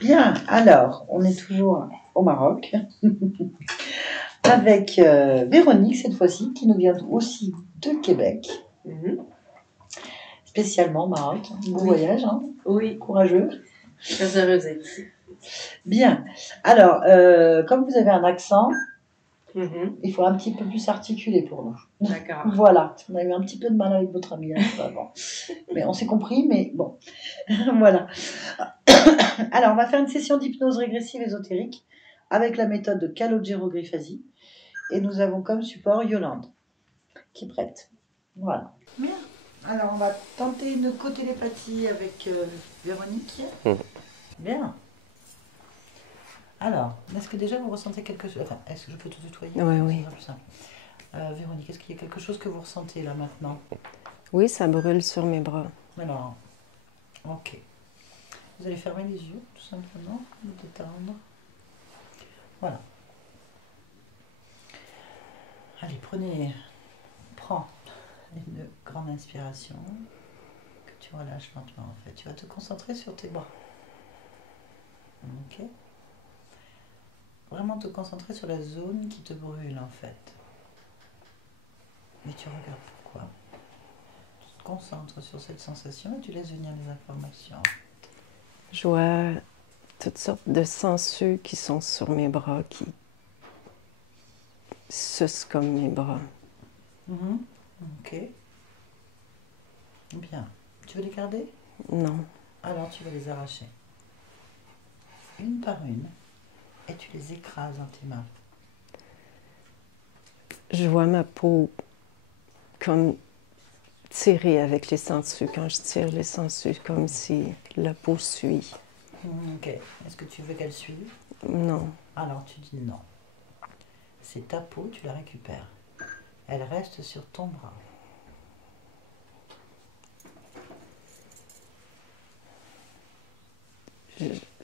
Bien, alors, on est toujours au Maroc avec Véronique cette fois-ci, qui nous vient aussi de Québec, spécialement au Maroc. Bon voyage, hein? Oui. Courageux. Très heureuse d'être ici. Bien, alors, comme vous avez un accent, il faut un petit peu plus articuler pour nous. D'accord. Voilà, on a eu un petit peu de mal avec votre ami, hein, bon. Mais on s'est compris, mais bon, voilà. Alors, on va faire une session d'hypnose régressive ésotérique avec la méthode de Calogero Grifasi. Et nous avons comme support Yolande, qui est prête. Voilà. Bien. Alors, on va tenter une cotélépathie avec Véronique. Bien. Alors, est-ce que déjà vous ressentez quelque chose? Enfin, est-ce que je peux te tutoyer? Oui. C'est plus simple. Véronique, est-ce qu'il y a quelque chose que vous ressentez là maintenant? Oui, ça brûle sur mes bras. Alors, ok. Vous allez fermer les yeux, tout simplement, vous détendre. Voilà. Allez, prends une grande inspiration que tu relâches maintenant en fait. Tu vas te concentrer sur tes bras. Ok. Vraiment te concentrer sur la zone qui te brûle en fait. Et tu regardes pourquoi. Tu te concentres sur cette sensation et tu laisses venir les informations. Je vois toutes sortes de sangsues qui sont sur mes bras, qui sucent comme mes bras. Ok. Bien. Tu veux les garder? Non. Alors tu vas les arracher. Une par une. Et tu les écrases dans tes mains. Je vois ma peau comme tirée avec les sangsues. Quand je tire les sangsues, comme si la peau suit. Ok. Est-ce que tu veux qu'elle suive? Non. Alors tu dis non. C'est ta peau, tu la récupères. Elle reste sur ton bras.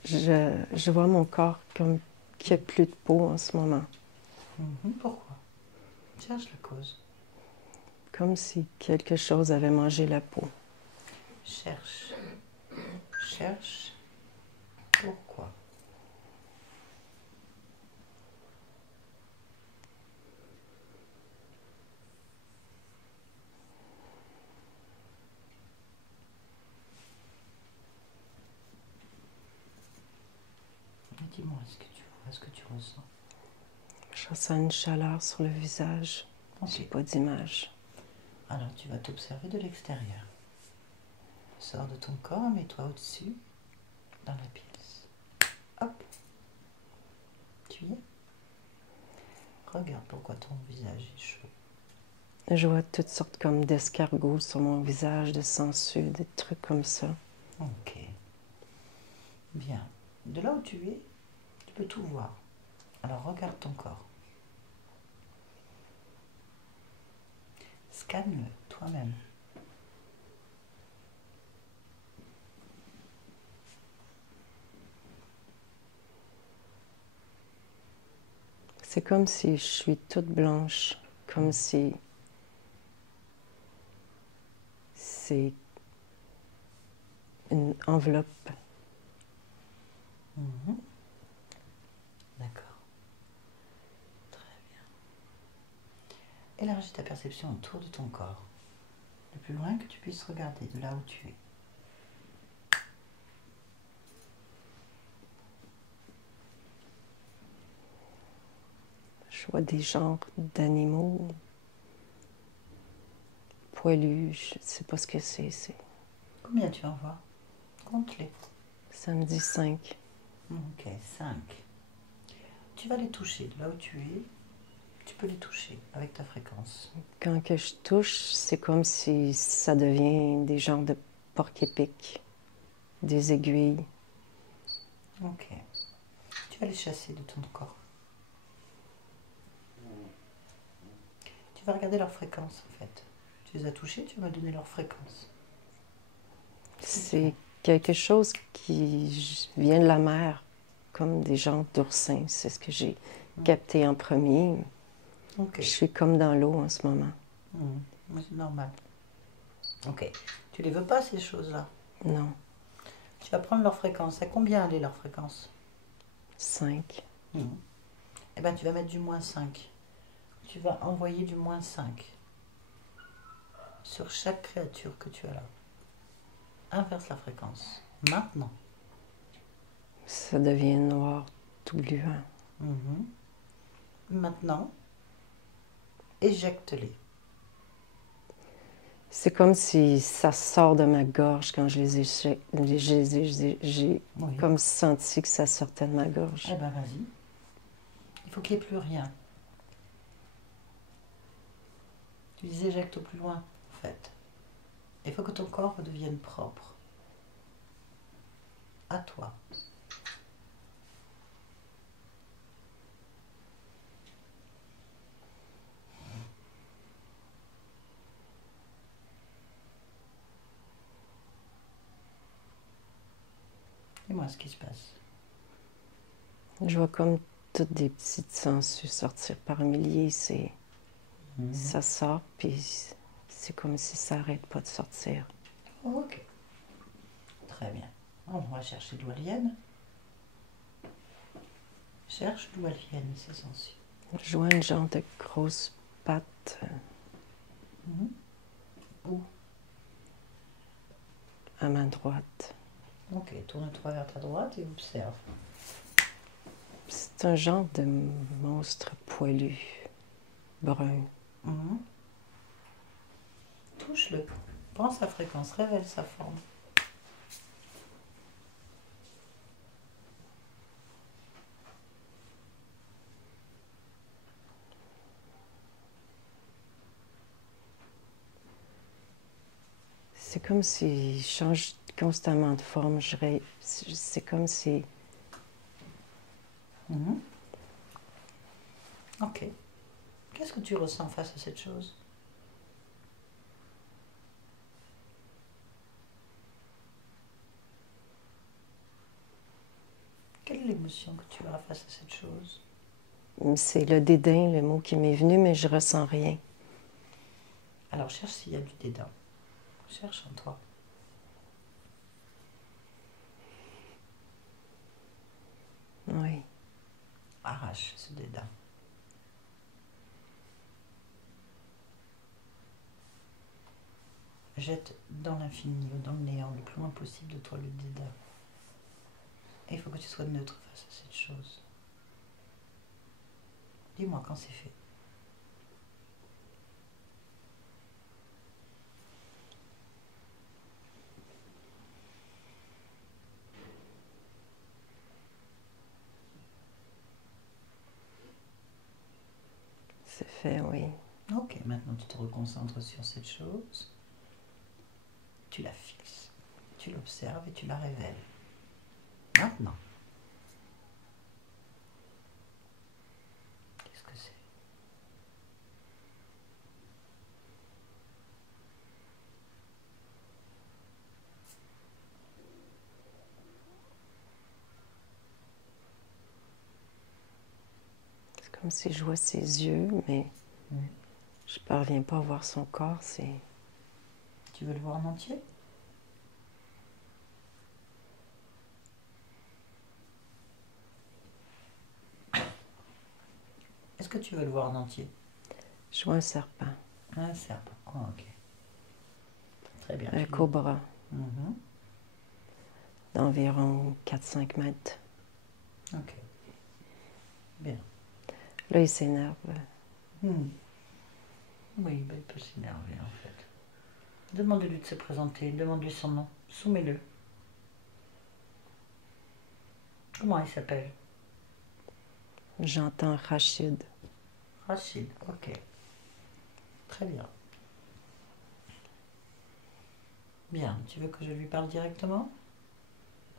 Je vois mon corps comme qu'il n'y a plus de peau en ce moment. Pourquoi? Cherche la cause. Comme si quelque chose avait mangé la peau. Cherche. Pourquoi? Dis-moi ce que tu ressens. Je ressens une chaleur sur le visage. Okay. J'ai pas d'image. Alors tu vas t'observer de l'extérieur. Sors de ton corps, mets-toi au-dessus, dans la pièce. Hop. Tu y es? Regarde pourquoi ton visage est chaud. Je vois toutes sortes comme d'escargots sur mon visage, de sangsues, des trucs comme ça. Ok. Bien. De là où tu es, tu peux tout voir. Alors regarde ton corps. Scanne-le toi-même. C'est comme si je suis toute blanche, comme si c'est une enveloppe. D'accord. Très bien. Élargis ta perception autour de ton corps. Le plus loin que tu puisses regarder de là où tu es. Je vois des genres d'animaux poilus, je ne sais pas ce que c'est. Combien tu en vois? Compte-les. Ça me dit 5. Ok, 5. Tu vas les toucher. Là où tu es, tu peux les toucher avec ta fréquence. Quand que je touche, c'est comme si ça devient des genres de porc-épic, des aiguilles. Ok. Tu vas les chasser de ton corps. Tu vas regarder leur fréquence en fait. Tu les as touchés, tu vas me donner leur fréquence. C'est quelque chose qui vient de la mer, comme des genres d'oursins. C'est ce que j'ai capté en premier. Okay. Je suis comme dans l'eau en ce moment. C'est normal. Ok. Tu les veux pas ces choses-là? Non. Tu vas prendre leur fréquence. À combien elle est leur fréquence? 5. Eh bien, tu vas mettre du -5. Tu vas envoyer du -5 sur chaque créature que tu as là. Inverse la fréquence. Maintenant. Ça devient noir tout gluant. Maintenant, éjecte-les. C'est comme si ça sort de ma gorge quand je les éjecte. J'ai Oui. comme senti que ça sortait de ma gorge. Eh bien, vas-y. Il faut qu'il n'y ait plus rien. Tu les éjectes au plus loin, en fait. Il faut que ton corps redevienne propre. À toi. Dis-moi ce qui se passe. Je vois comme toutes des petites sangsues sortir par milliers. Ça sort, puis c'est comme si ça n'arrête pas de sortir. Ok. Très bien. On va chercher d'où elles viennent. Cherche d'où elles viennent, ces sangsues. Je vois une genre de grosse patte Où? à ma droite. Ok, tourne-toi vers ta droite et observe. C'est un genre de monstre poilu, brun. Touche-le. Prends sa fréquence, révèle sa forme. C'est comme s'il change constamment de forme. C'est comme si... Ok. Qu'est-ce que tu ressens face à cette chose? Quelle est l'émotion que tu as face à cette chose? C'est le dédain, le mot qui m'est venu, mais je ressens rien. Alors cherche s'il y a du dédain. Cherche en toi. Oui. Arrache ce dédain. Jette dans l'infini ou dans le néant le plus loin possible de toi le dédain. Et il faut que tu sois neutre face à cette chose. Dis-moi quand c'est fait. C'est fait, oui. Ok, maintenant tu te reconcentres sur cette chose. Tu la fixes, tu l'observes et tu la révèles. Maintenant. Qu'est-ce que c'est? C'est comme si je vois ses yeux, mais je parviens pas à voir son corps. Tu veux le voir en entier? Est-ce que tu veux le voir en entier? Je vois un serpent. Un serpent. Oh, ok. Très bien. Un cobra Mhm. d'environ 4-5 mètres. Ok. Bien. Là, il s'énerve. Oui, ben, il peut s'énerver en fait. Demande-lui de se présenter, demande-lui son nom, soumets-le. Comment il s'appelle? J'entends Rachid. Rachid, ok. Très bien. Bien, tu veux que je lui parle directement?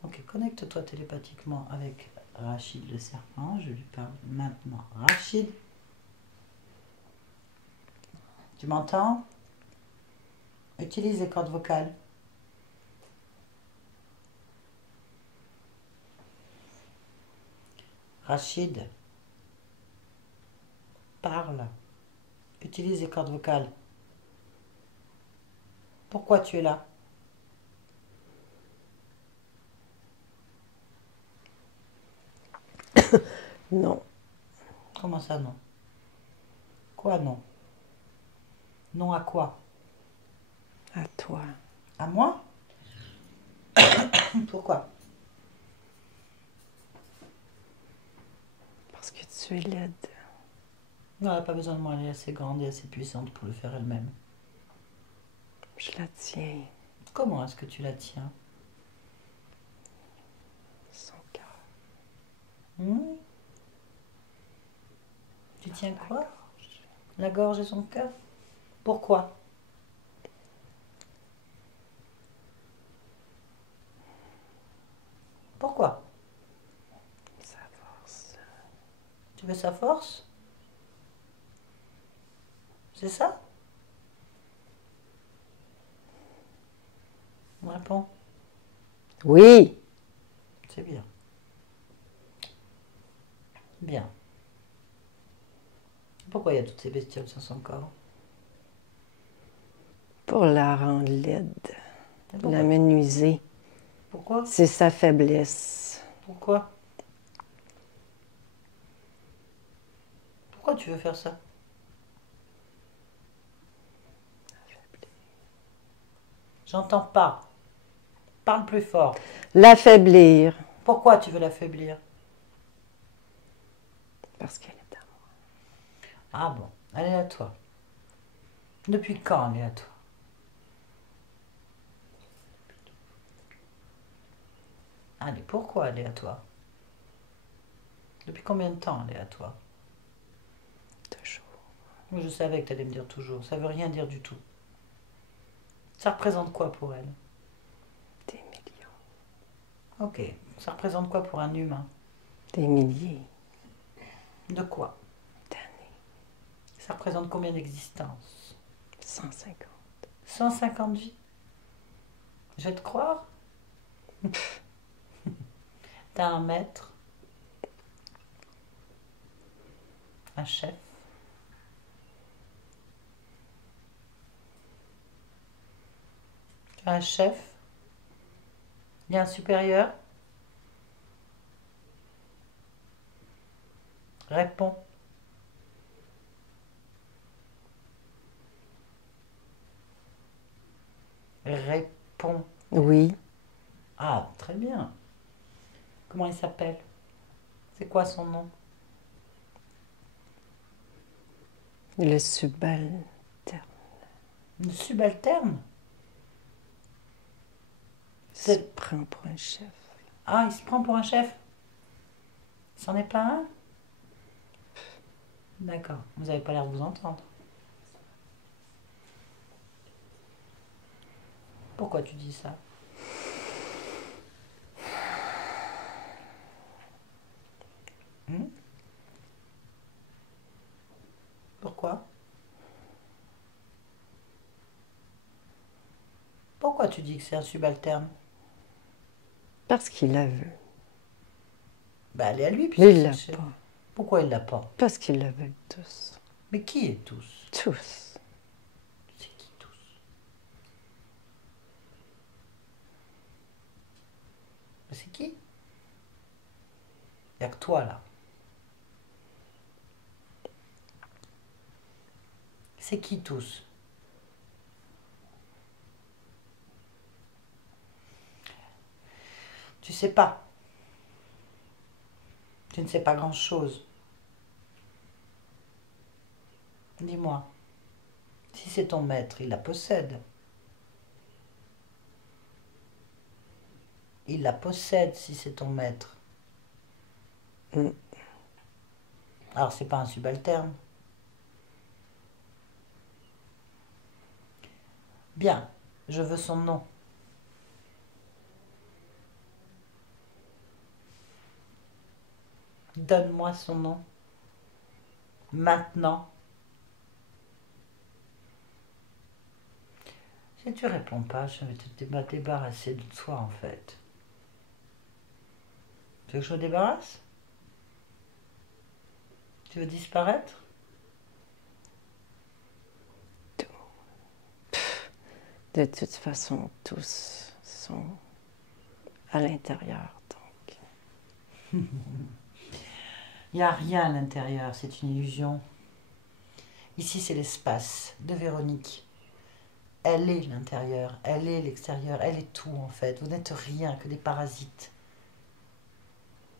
Ok, connecte-toi télépathiquement avec Rachid le serpent. Je lui parle maintenant. Rachid, tu m'entends? Utilise les cordes vocales. Rachid, parle. Utilise les cordes vocales. Pourquoi tu es là? Non, Comment ça, non? Quoi, non? Non à quoi? à toi. À moi? Pourquoi? Parce que tu es laide. Non, elle n'a pas besoin de moi, elle est assez grande et assez puissante pour le faire elle-même. Je la tiens. Comment est-ce que tu la tiens? Son cœur. Hmm? Tu tiens quoi? La gorge et son cœur? Pourquoi? Pourquoi? Sa force. Tu veux sa force? C'est ça? Réponds. Oui, C'est bien. Bien. Pourquoi il y a toutes ces bestioles sur son corps? pour la rendre laide, Et pourquoi? la menuiser. Pourquoi? C'est sa faiblesse. Pourquoi? Pourquoi tu veux faire ça? J'entends pas. Parle plus fort. L'affaiblir. Pourquoi tu veux l'affaiblir? Parce qu'elle est à moi. Ah bon, elle est à toi. Depuis quand elle est à toi? Allez, pourquoi elle est à toi? Depuis combien de temps elle est à toi? Toujours. Je savais que tu allais me dire toujours. Ça veut rien dire du tout. Ça représente quoi pour elle? Des millions. Ok. Ça représente quoi pour un humain? Des milliers De quoi? d'années. Ça représente combien d'existences? 150. 150 vies? Je vais te croire? T'as un maître? Un chef? Tu as un chef? Il y a un supérieur? Réponds. Réponds. Oui, Ah, très bien. Comment il s'appelle? C'est quoi son nom? le subalterne. Une subalterne? Se prend pour un chef. Ah, il se prend pour un chef? C'en est pas un? D'accord. Vous n'avez pas l'air de vous entendre. Pourquoi tu dis ça? Hmm? Pourquoi? Pourquoi tu dis que c'est un subalterne? Parce qu'il la veut. Bah, elle est à lui, Mais puisque il c'est l'a le chef. pas. Pourquoi il l'a pas? Parce qu'ils la veulent tous. Mais qui est tous? Tous. C'est qui tous? Mais c'est qui? Il n'y a que toi, là. C'est qui tous? Tu sais pas. Tu ne sais pas grand-chose. Dis-moi, si c'est ton maître, il la possède. Il la possède si c'est ton maître. Mm. Alors c'est pas un subalterne. Bien, je veux son nom. Donne-moi son nom. Maintenant. Si tu réponds pas, je vais te débarrasser de toi en fait. Tu veux que je me débarrasse? Tu veux disparaître? De toute façon, tous sont à l'intérieur, donc. Il n'y a rien à l'intérieur, c'est une illusion. Ici, c'est l'espace de Véronique. Elle est l'intérieur, elle est l'extérieur, elle est tout en fait. Vous n'êtes rien que des parasites.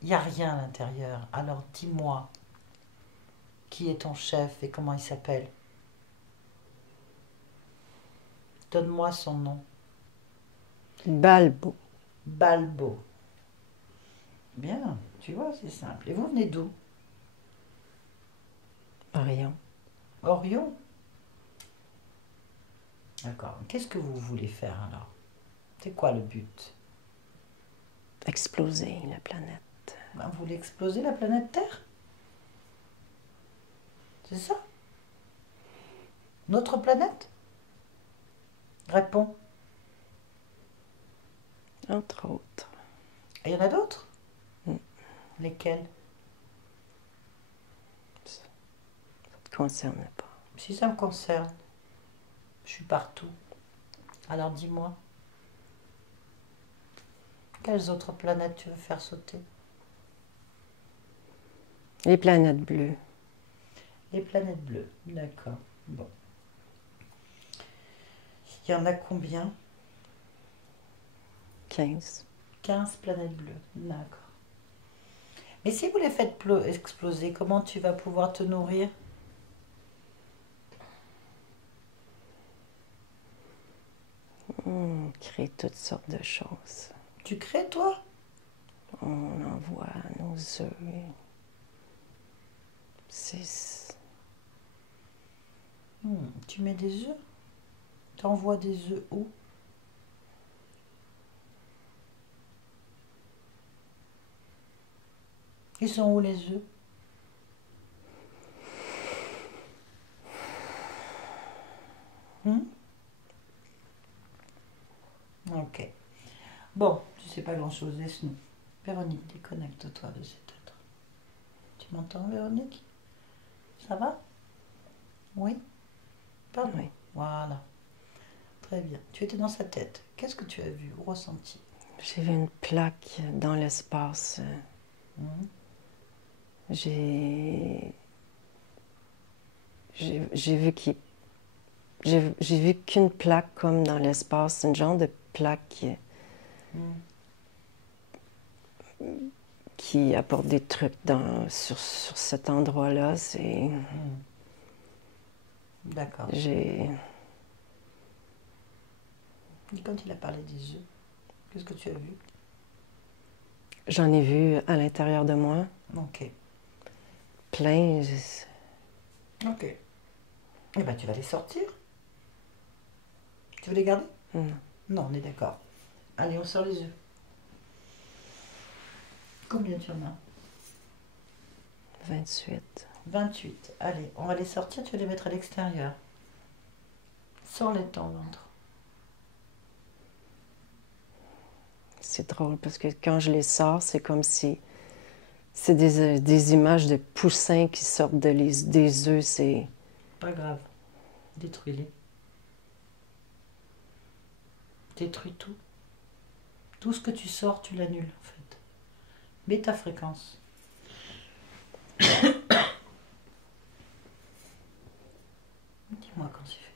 Il n'y a rien à l'intérieur. Alors dis-moi, qui est ton chef et comment il s'appelle? Donne-moi son nom. Balbo. Balbo. Bien, tu vois, c'est simple. Et vous venez d'où? Orion. Orion. D'accord. Qu'est-ce que vous voulez faire alors? C'est quoi le but? Exploser la planète. Ben, vous voulez exploser la planète Terre? C'est ça? Notre planète? Réponds. Entre autres. Et il y en a d'autres? Mm. Lesquels? Ça ne te concerne pas. Si ça me concerne, je suis partout. Alors dis-moi, quelles autres planètes tu veux faire sauter? Les planètes bleues. Les planètes bleues, d'accord. Bon. Il y en a combien? 15. 15 planètes bleues, d'accord. Mais si vous les faites exploser, comment tu vas pouvoir te nourrir? On crée toutes sortes de choses. Tu crées, toi? On envoie nos œufs. C'est... Tu mets des œufs? Tu envoies des œufs où? Ils sont où les œufs? Ok. Bon, tu sais pas grand-chose, laisse-nous. Véronique, déconnecte-toi de cet être. Tu m'entends, Véronique? Ça va? Oui? Pardon? Oui. Voilà. Très bien. Tu étais dans sa tête. Qu'est-ce que tu as vu ou ressenti? J'ai vu une plaque dans l'espace. J'ai vu j'ai vu qu'une plaque comme dans l'espace, une genre de plaque qui apporte des trucs sur cet endroit-là. C'est... D'accord. J'ai... Et quand il a parlé des œufs, qu'est-ce que tu as vu? J'en ai vu à l'intérieur de moi, Ok. plein. Ok. Eh ben, tu vas les sortir. Tu veux les garder? Non. Non, on est d'accord. Allez, on sort les œufs. Combien tu en as? 28. 28. Allez, on va les sortir, tu vas les mettre à l'extérieur. Sors-les de ton ventre. C'est drôle parce que quand je les sors, c'est comme si... C'est des images de poussins qui sortent des œufs. C'est... Pas grave. Détruis-les. Détruis tout. Tout ce que tu sors, tu l'annules en fait. Mets ta fréquence. Dis-moi quand tu fais.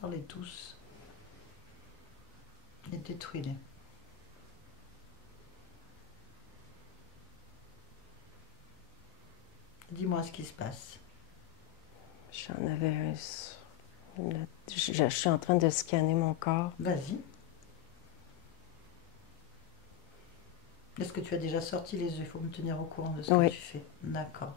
Sors-les tous. Et détruis-les. Dis-moi ce qui se passe. J'en avais un je suis en train de scanner mon corps. Vas-y. Est-ce que tu as déjà sorti les œufs? Il faut me tenir au courant de ce que tu fais. D'accord.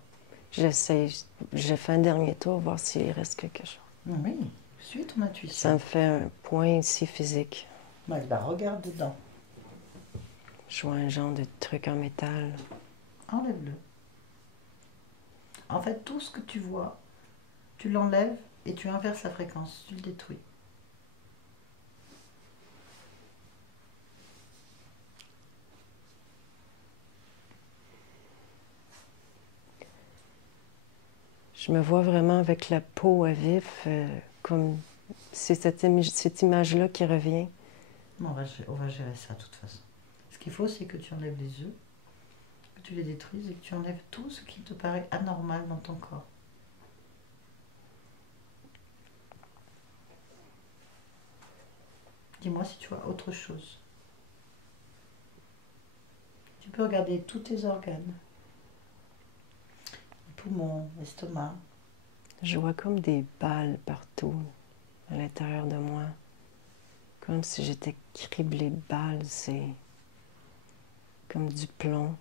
J'essaie. J'ai fait un dernier tour, voir s'il reste quelque chose. Oui, suis ton intuition. Ça me fait un point ici physique. Ouais, bah, regarde dedans. Je vois un genre de truc en métal. Enlève-le. En fait, tout ce que tu vois, tu l'enlèves et tu inverses la fréquence. Tu le détruis. Je me vois vraiment avec la peau à vif, comme c'est cette image-là qui revient. On va gérer ça de toute façon. Ce qu'il faut, c'est que tu enlèves les œufs, que tu les détruises et que tu enlèves tout ce qui te paraît anormal dans ton corps. Dis-moi si tu vois autre chose. Tu peux regarder tous tes organes. Les poumons, l'estomac. Je vois comme des balles partout à l'intérieur de moi. Comme si j'étais criblée de balles, c'est comme du plomb.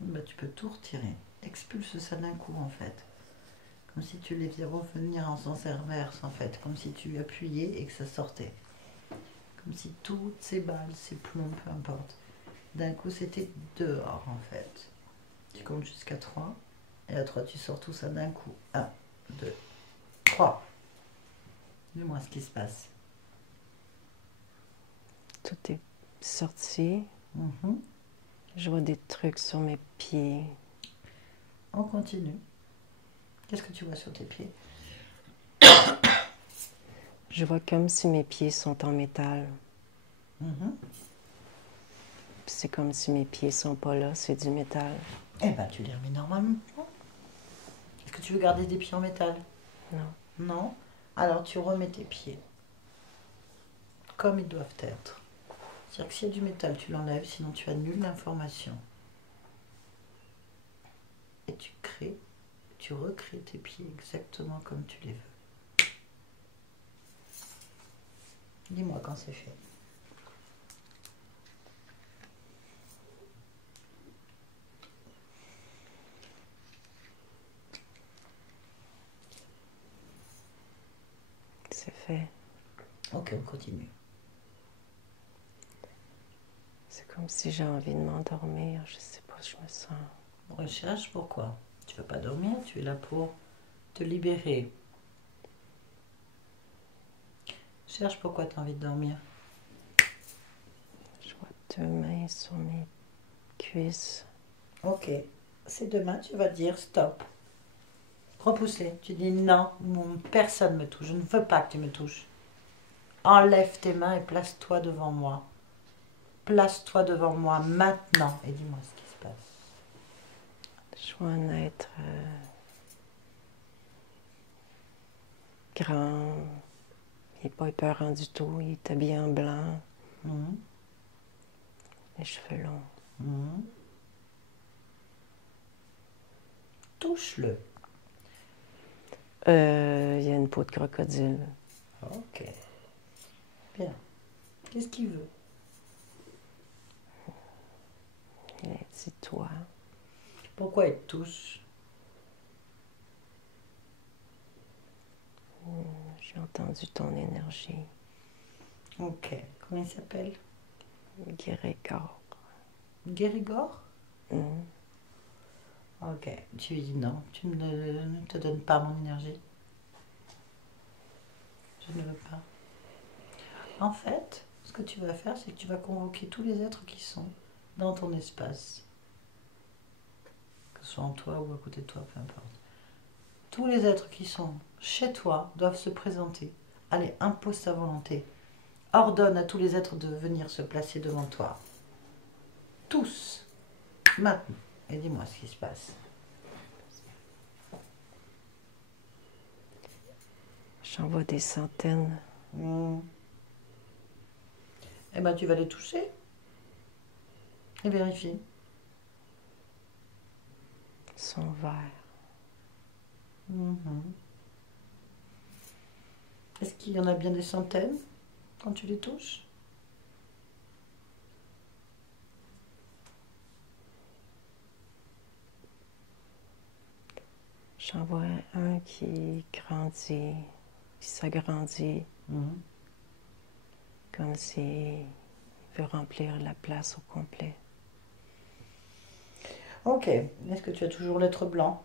Bah, tu peux tout retirer. Expulse ça d'un coup en fait. Comme si tu les faisais revenir en sens inverse en fait. Comme si tu appuyais et que ça sortait. Comme si toutes ces balles, ces plombs, peu importe. D'un coup c'était dehors en fait. Tu comptes jusqu'à 3. Et à 3 tu sors tout ça d'un coup. 1, 2, 3. Dis-moi ce qui se passe. Tout est sorti. Je vois des trucs sur mes pieds. On continue. Qu'est-ce que tu vois sur tes pieds? Je vois comme si mes pieds sont en métal. C'est comme si mes pieds sont pas là, c'est du métal. Eh ben, tu les remets normalement. Est-ce que tu veux garder des pieds en métal? Non. Non? Alors tu remets tes pieds comme ils doivent être. C'est-à-dire que s'il y a du métal, tu l'enlèves, sinon tu annules l'information. Et tu recrées tes pieds exactement comme tu les veux. Dis-moi quand c'est fait. C'est fait. Ok, on continue. C'est comme si j'ai envie de m'endormir. Je sais pas, je me sens. Recherche pourquoi. Tu ne veux pas dormir, tu es là pour te libérer. Cherche pourquoi tu as envie de dormir. Je vois 2 mains sur mes cuisses. Ok, c'est demain, tu vas dire stop. Repousser. Tu dis non, personne ne me touche. Je ne veux pas que tu me touches. Enlève tes mains et place-toi devant moi. Place-toi devant moi maintenant et dis-moi ce qui se passe. Je vois un être grand. Il n'est pas épeurant du tout. Il est habillé en blanc. Les cheveux longs. Touche-le. Il y a une peau de crocodile. Ok. Bien. Qu'est-ce qu'il veut? Il a dit toi. Pourquoi il te touche? J'ai entendu ton énergie. Ok. Comment il s'appelle? Guérigor. Guérigor? Ok. Tu lui dis non. Tu ne te donnes pas mon énergie. Je ne veux pas. En fait, ce que tu vas faire, c'est que tu vas convoquer tous les êtres qui sont dans ton espace. Que ce soit en toi ou à côté de toi, peu importe. Tous les êtres qui sont chez toi doivent se présenter. Allez, impose ta volonté. Ordonne à tous les êtres de venir se placer devant toi. Tous. Maintenant. Et dis-moi ce qui se passe. J'en vois des centaines. Eh bien, tu vas les toucher. Et vérifie. Ils sont verts. Est-ce qu'il y en a bien des centaines quand tu les touches? J'en vois un qui grandit, qui s'agrandit, comme s'il veut remplir la place au complet. Ok. Est-ce que tu as toujours l'être blanc?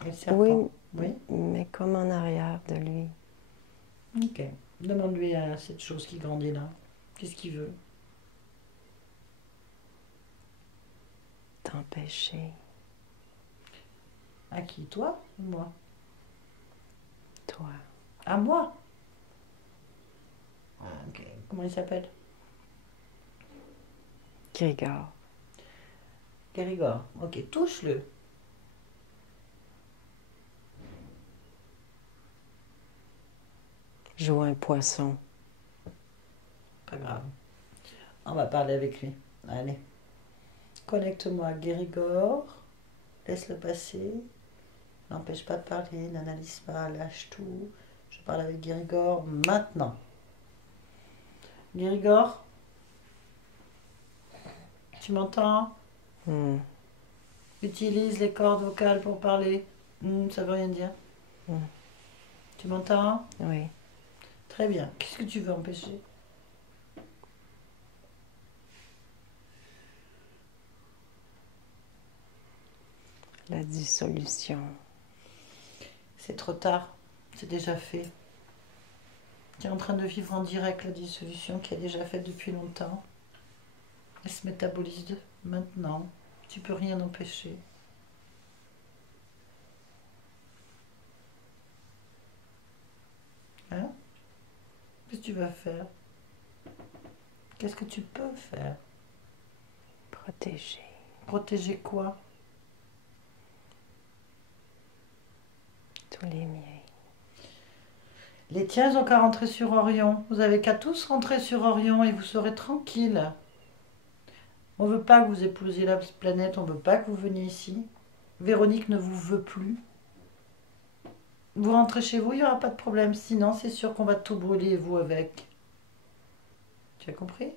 Et le serpent? Oui, mais comme en arrière de lui. Ok. Demande-lui à cette chose qui grandit là. Qu'est-ce qu'il veut? T'empêcher. À qui? Toi ou moi? Toi. À moi? Ah, ok. Comment il s'appelle? Grégor. Kérigor. Ok, touche-le. Je vois un poisson. Pas grave. On va parler avec lui. Allez. Connecte-moi à Guérigor. Laisse-le passer. N'empêche pas de parler. N'analyse pas. Lâche tout. Je parle avec Guérigor maintenant. Guérigor? Tu m'entends? Hmm. Utilise les cordes vocales pour parler. Ça veut rien dire. Tu m'entends? Oui. Très bien. Qu'est-ce que tu veux empêcher? La dissolution. C'est trop tard. C'est déjà fait. Tu es en train de vivre en direct la dissolution qui est déjà faite depuis longtemps. Elle se métabolise maintenant. Tu peux rien empêcher. Hein? Qu'est-ce que tu vas faire? Qu'est-ce que tu peux faire? Protéger. Protéger quoi? Tous les miens. Les tiens ont qu'à rentrer sur Orion. Vous avez qu'à tous rentrer sur Orion et vous serez tranquille. On ne veut pas que vous épousiez la planète, on ne veut pas que vous veniez ici. Véronique ne vous veut plus. Vous rentrez chez vous, il n'y aura pas de problème. Sinon, c'est sûr qu'on va tout brûler, vous avec. Tu as compris?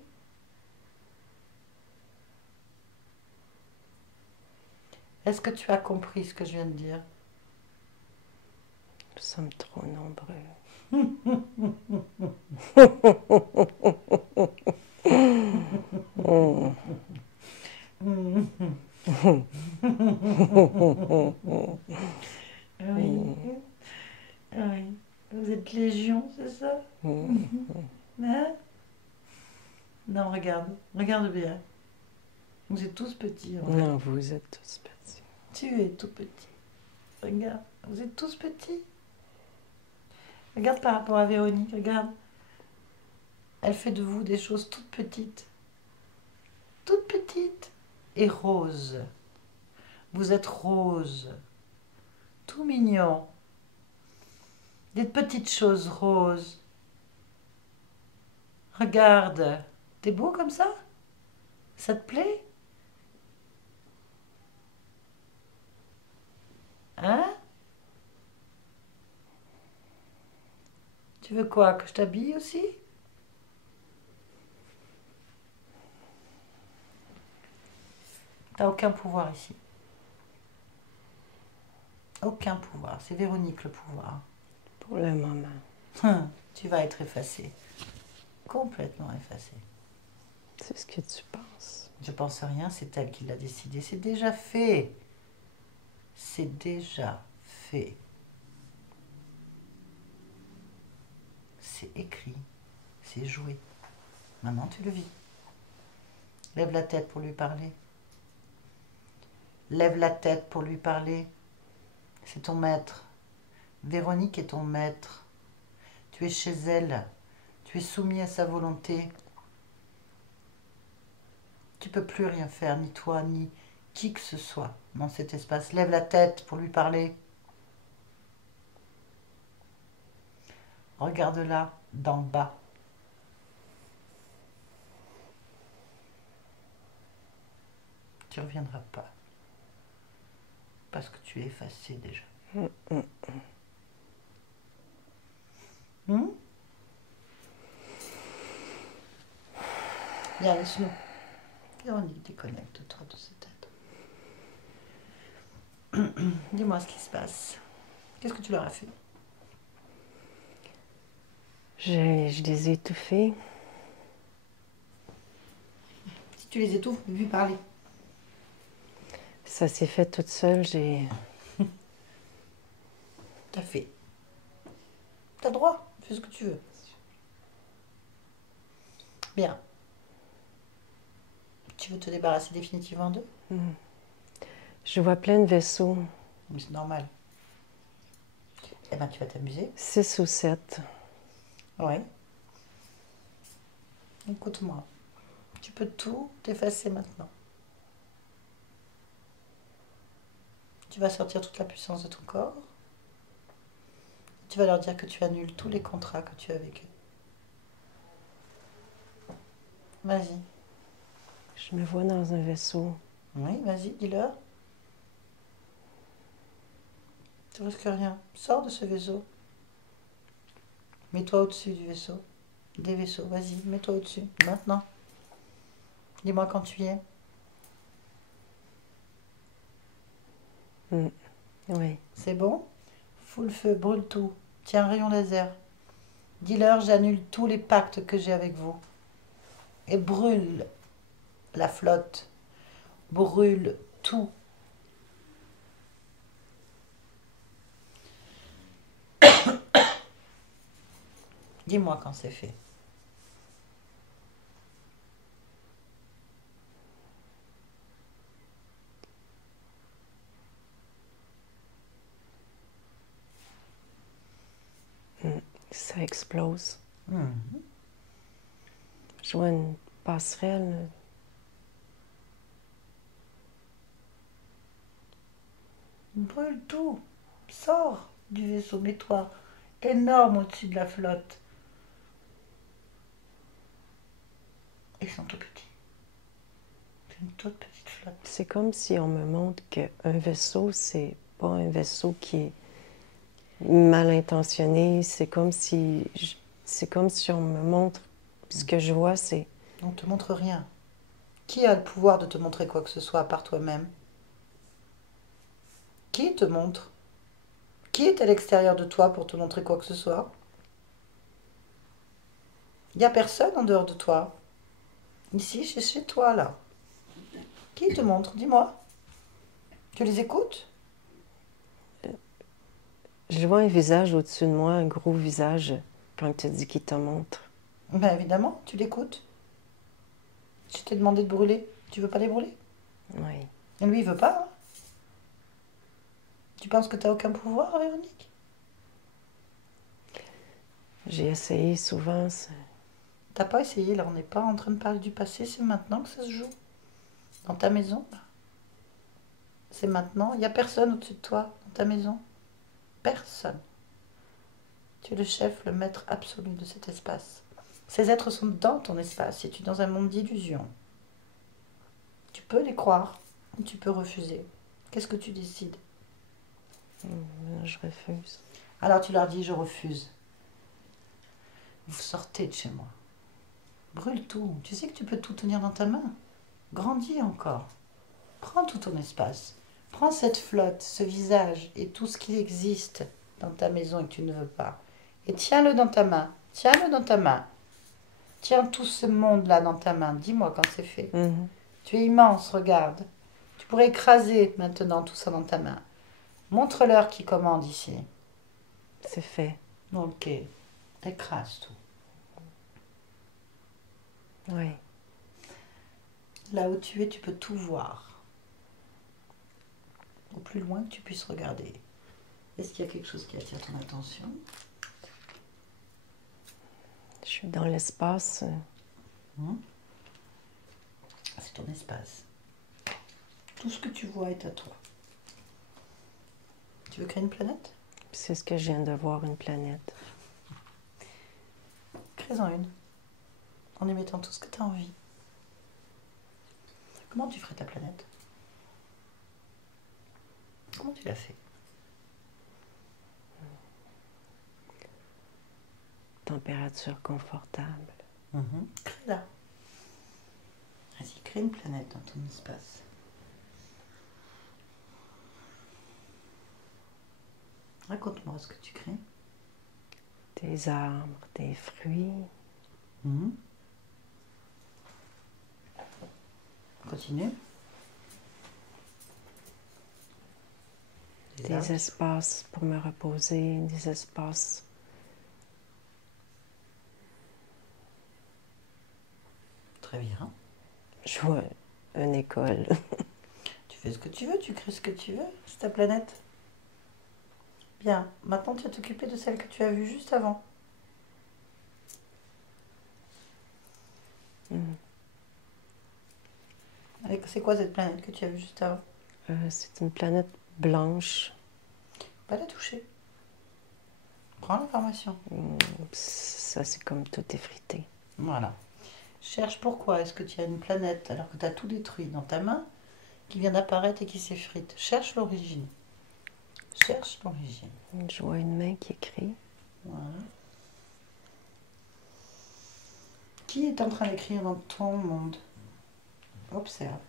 Est-ce que tu as compris ce que je viens de dire? Nous sommes trop nombreux. Oui. Oui. Vous êtes légion, c'est ça? Hein? Non, regarde. Regarde bien. Vous êtes tous petits. En fait. Non, vous êtes tous petits. Tu es tout petit. Regarde. Vous êtes tous petits. Regarde par rapport à Véronique. Regarde. Elle fait de vous des choses toutes petites. Toutes petites. Et roses. Vous êtes roses. Tout mignon. Des petites choses roses. Regarde. T'es beau comme ça? Ça te plaît? Hein? Tu veux quoi? Que je t'habille aussi? T'as aucun pouvoir ici. Aucun pouvoir. C'est Véronique le pouvoir. Pour le moment. Tu vas être effacé. Complètement effacé. C'est ce que tu penses. Je pense à rien, c'est elle qui l'a décidé. C'est déjà fait. C'est déjà fait. C'est écrit. C'est joué. Maintenant, tu le vis. Lève la tête pour lui parler. Lève la tête pour lui parler. C'est ton maître. Véronique est ton maître. Tu es chez elle. Tu es soumis à sa volonté. Tu ne peux plus rien faire, ni toi, ni qui que ce soit dans cet espace. Lève la tête pour lui parler. Regarde-la d'en bas. Tu ne reviendras pas. Parce que tu es effacé déjà. Viens, laisse-nous. Véronique, déconnecte-toi de cet être. Dis-moi ce qui se passe. Qu'est-ce que tu leur as fait? Je les ai étouffés. Si tu les étouffes, lui parler. Ça s'est fait toute seule. T'as fait. T'as droit. Fais ce que tu veux. Bien. Tu veux te débarrasser définitivement d'eux? Je vois plein de vaisseaux Mais c'est normal. Eh ben, tu vas t'amuser. 6 ou 7. Oui. Écoute-moi. Tu peux tout effacer maintenant. Tu vas sortir toute la puissance de ton corps. Tu vas leur dire que tu annules tous les contrats que tu as avec eux. Vas-y. Je me vois dans un vaisseau. Oui, vas-y, dis-leur. Tu risques rien. Sors de ce vaisseau. Mets-toi au-dessus du vaisseau. Des vaisseaux, vas-y, mets-toi au-dessus. Maintenant. Dis-moi quand tu y es. Oui. C'est bon? Fous le feu, brûle tout. Tiens un rayon laser. Dis-leur, j'annule tous les pactes que j'ai avec vous. Et brûle la flotte. Brûle tout. Dis-moi quand c'est fait. Ça explose. Mhm. Je vois une passerelle. Brûle tout. Sors du vaisseau, mets-toi énorme au-dessus de la flotte. Ils sont tout petits. C'est une toute petite flotte. C'est comme si on me montre qu'un vaisseau, c'est pas un vaisseau qui est mal intentionné. C'est comme si on me montre. Ce que je vois, c'est On ne te montre rien. Qui a le pouvoir de te montrer quoi que ce soit à part toi-même? Qui te montre? Qui est à l'extérieur de toi pour te montrer quoi que ce soit? Il n'y a personne en dehors de toi. Ici, c'est chez toi, là. Qui te montre? Dis-moi. Tu les écoutes? je vois un visage au-dessus de moi, un gros visage, quand tu dis qu'il te montre. Ben évidemment, tu l'écoutes. Je t'ai demandé de brûler. Tu veux pas les brûler? Oui. Et lui, il veut pas, hein. Tu penses que tu n'as aucun pouvoir, Véronique? J'ai essayé souvent. T'as pas essayé, là, on n'est pas en train de parler du passé, c'est maintenant que ça se joue. Dans ta maison, là. C'est maintenant. Il n'y a personne au-dessus de toi, dans ta maison. Personne. Tu es le chef, le maître absolu de cet espace. Ces êtres sont dans ton espace et tu es dans un monde d'illusions. Tu peux les croire ou tu peux refuser. Qu'est-ce que tu décides? Je refuse. Alors tu leur dis, je refuse. Vous sortez de chez moi. Brûle tout. Tu sais que tu peux tout tenir dans ta main. Grandis encore. Prends tout ton espace. Prends cette flotte, ce visage et tout ce qui existe dans ta maison et que tu ne veux pas. Et tiens-le dans ta main. Tiens-le dans ta main. Tiens tout ce monde-là dans ta main. Dis-moi quand c'est fait. Mhm. Tu es immense, regarde. Tu pourrais écraser maintenant tout ça dans ta main. Montre-leur qui commande ici. C'est fait. Ok. Écrase tout. Oui. Là où tu es, tu peux tout voir. Au plus loin que tu puisses regarder. Est-ce qu'il y a quelque chose qui attire ton attention? Je suis dans l'espace. C'est ton espace. Tout ce que tu vois est à toi. Tu veux créer une planète? C'est ce que je viens de voir, une planète. Crée-en une. En émettant tout ce que tu as envie. Comment tu ferais ta planète? Comment tu l'as fait? Température confortable. Crée-la. Vas-y, crée une planète dans ton espace. Raconte-moi ce que tu crées. Des arbres, des fruits. Continue. Des espaces pour me reposer, des espaces. Très bien. Je vois une école. Tu fais ce que tu veux, tu crées ce que tu veux. C'est ta planète. Bien. Maintenant, tu vas t'occuper de celle que tu as vue juste avant. C'est quoi cette planète que tu as vue juste avant? C'est une planète blanche. Pas la toucher. Prends l'information. Ça, c'est comme tout effrité. Voilà. Cherche pourquoi est-ce que tu as une planète alors que tu as tout détruit dans ta main qui vient d'apparaître et qui s'effrite. Cherche l'origine. Cherche l'origine. Je vois une main qui écrit. Voilà. Qui est en train d'écrire dans ton monde? Observe.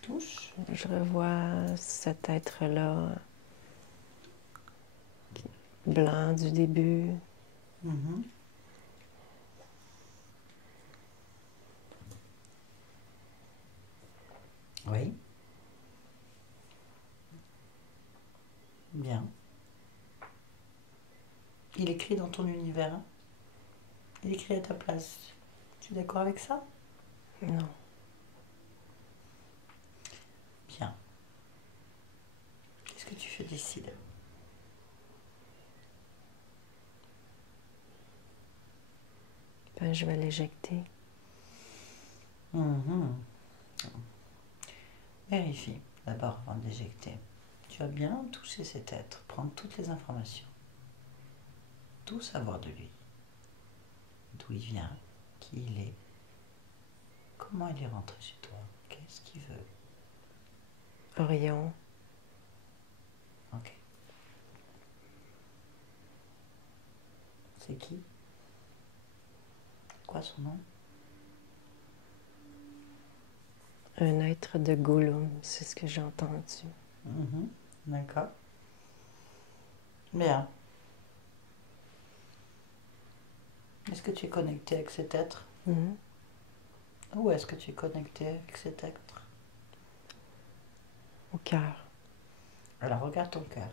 Touche. Je revois cet être-là, blanc du début. Mhm. Oui. Bien. Il écrit dans ton univers. Hein. Il écrit à ta place. Tu es d'accord avec ça? Non. Bien. Qu'est-ce que tu fais? Décide. Ben, je vais l'éjecter. Mhm. Vérifie d'abord avant d'éjecter. Tu as bien touché cet être, prendre toutes les informations. Tout savoir de lui. D'où il vient, qui il est, comment il est rentré chez toi, qu'est-ce qu'il veut. Orion. Ok. C'est qui? Quoi son nom? Un être de Gollum, c'est ce que j'ai entendu. Mhm. D'accord. Bien. Est-ce que tu es connecté avec cet être? Mhm. Où est-ce que tu es connecté avec cet être? Au cœur. Alors regarde ton cœur.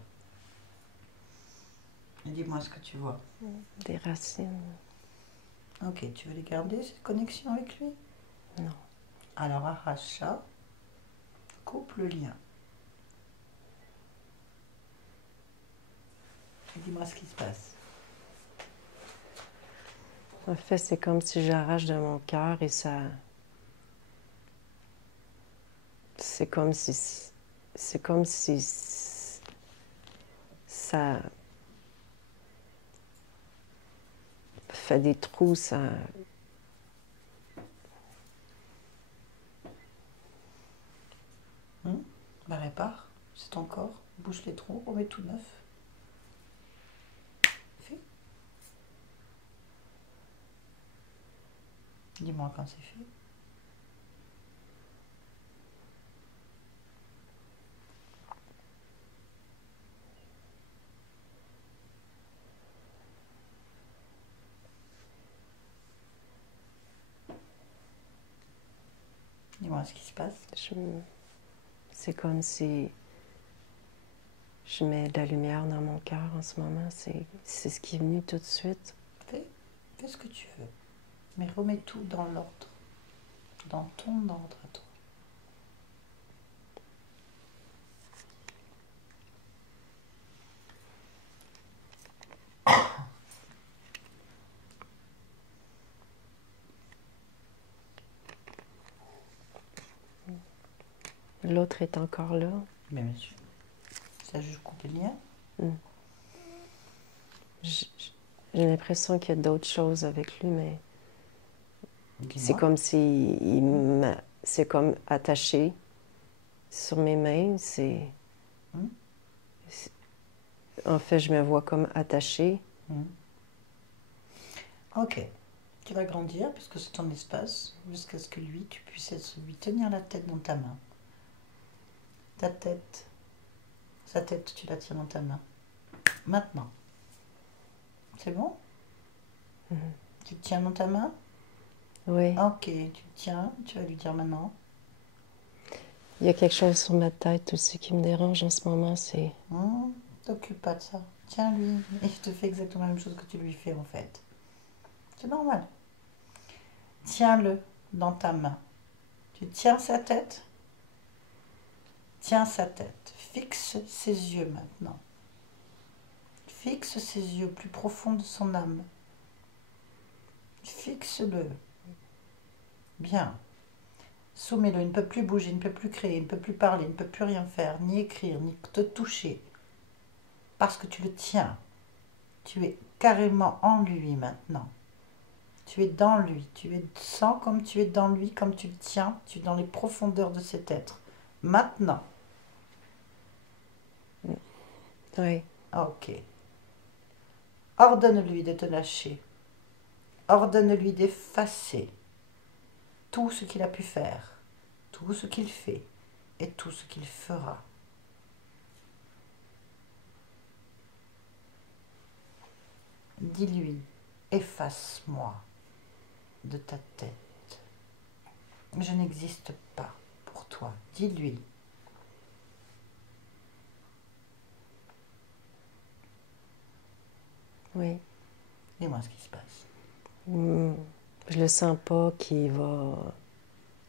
Et dis-moi ce que tu vois. Des racines. Ok, tu veux les garder, cette connexion avec lui? Non. Alors arrache ça, coupe le lien. Et dis-moi ce qui se passe. En fait, c'est comme si j'arrache de mon cœur et ça... C'est comme si... C'est comme si... Ça... fait des trous, ça... Bah répare, c'est ton corps, bouche les trous, remets tout neuf. Fais. Dis-moi quand c'est fait. Dis-moi ce qui se passe. C'est comme si je mets de la lumière dans mon cœur en ce moment. C'est ce qui est venu tout de suite. Fais ce que tu veux. Mais remets tout dans l'ordre. Dans ton ordre à toi. L'autre est encore là. Mais monsieur, ça juste couper le lien. J'ai l'impression qu'il y a d'autres choses avec lui, mais c'est Dis-moi. comme si c'est comme attaché sur mes mains. En fait, je me vois comme attachée. Ok. Tu vas grandir, puisque c'est ton espace, jusqu'à ce que lui, tu puisses lui tenir la tête dans ta main. Ta tête. Sa tête, tu la tiens dans ta main. Maintenant. C'est bon? Tu te tiens dans ta main? Oui. Ok, tu te tiens. Tu vas lui dire maintenant. Il y a quelque chose sur ma tête aussi qui me dérange en ce moment, c'est... T'occupe pas de ça. Tiens-lui. Et je te fais exactement la même chose que tu lui fais en fait. C'est normal. Tiens-le dans ta main. Tu tiens sa tête. Tiens sa tête. Fixe ses yeux maintenant. Fixe ses yeux plus profonds de son âme. Fixe-le. Bien. Soumets-le, il ne peut plus bouger, il ne peut plus créer, il ne peut plus parler, il ne peut plus rien faire, ni écrire, ni te toucher. Parce que tu le tiens. Tu es carrément en lui maintenant. Tu es dans lui. Tu es sens comme tu es dans lui, comme tu le tiens. Tu es dans les profondeurs de cet être. Maintenant. Oui. Ok. Ordonne-lui de te lâcher. Ordonne-lui d'effacer tout ce qu'il a pu faire, tout ce qu'il fait et tout ce qu'il fera. Dis-lui, efface-moi de ta tête. Je n'existe pas pour toi. Dis-lui. Oui. Dis-moi ce qui se passe. Je le sens pas qu'il va...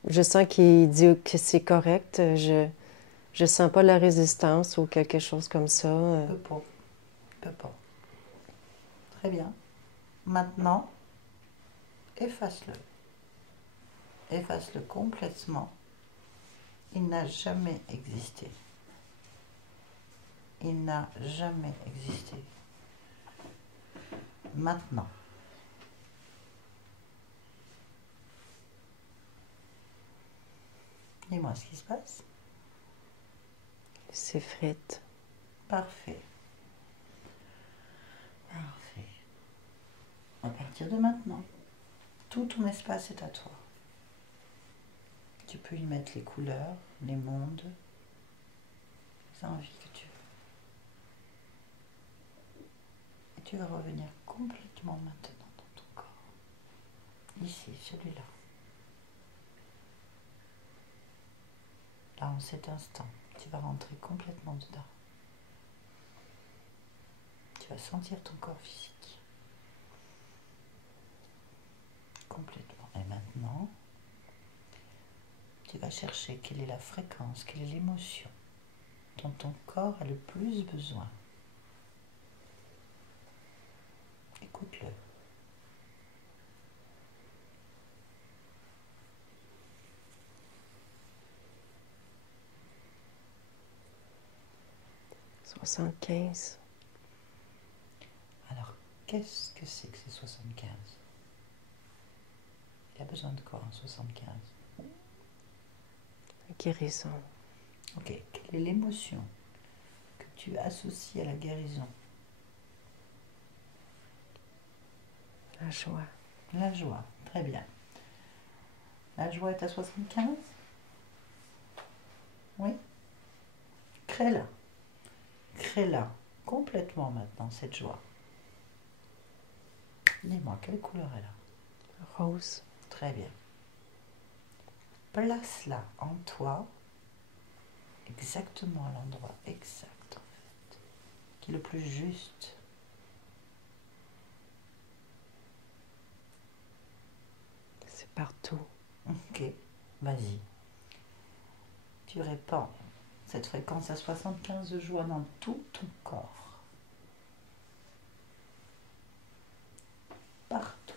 Je sens qu'il dit que c'est correct. Je sens pas la résistance ou quelque chose comme ça. Il peut pas. Il peut pas. Très bien. Maintenant, efface-le. Efface-le complètement. Il n'a jamais existé. Il n'a jamais existé. Maintenant. Dis-moi ce qui se passe. Il s'effrite. Parfait. Parfait. À partir de maintenant, tout ton espace est à toi. Tu peux y mettre les couleurs, les mondes, les envies que tu veux. Et tu vas revenir complètement maintenant dans ton corps. Ici, celui-là. Là, en cet instant, tu vas rentrer complètement dedans. Tu vas sentir ton corps physique. Complètement. Et maintenant, tu vas chercher quelle est la fréquence, quelle est l'émotion dont ton corps a le plus besoin. Écoute-le. « 75. Alors, qu'est-ce que c'est que ces 75 ? Il a besoin de quoi en 75 ? Guérison. Ok, quelle est l'émotion que tu associes à la guérison ? La joie. La joie, très bien. La joie est à 75 ? Oui ? Crée-la. Crée-la complètement maintenant, cette joie. Dis-moi, quelle couleur elle a ? Rose. Très bien. Place-la en toi, exactement à l'endroit exact, en fait, qui est le plus juste. C'est partout. Ok, vas-y. Tu répands cette fréquence à 75 de joie dans tout ton corps. Partout.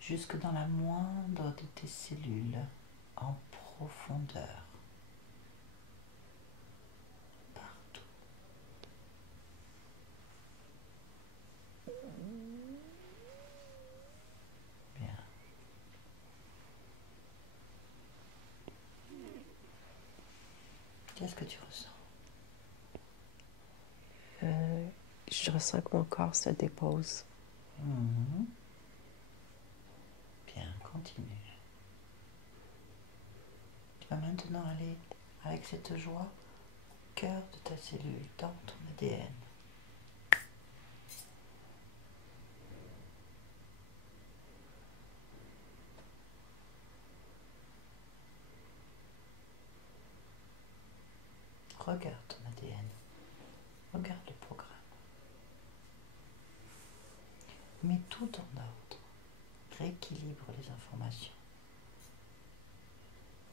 Jusque dans la moindre de tes cellules, en profondeur. Partout. Bien. Qu'est-ce que tu ressens ? Je ressens que mon corps se dépose. Bien, continue. Tu vas maintenant aller avec cette joie au cœur de ta cellule, dans ton ADN. Regarde ton ADN. Regarde le programme. Mets tout en ordre. Rééquilibre les informations.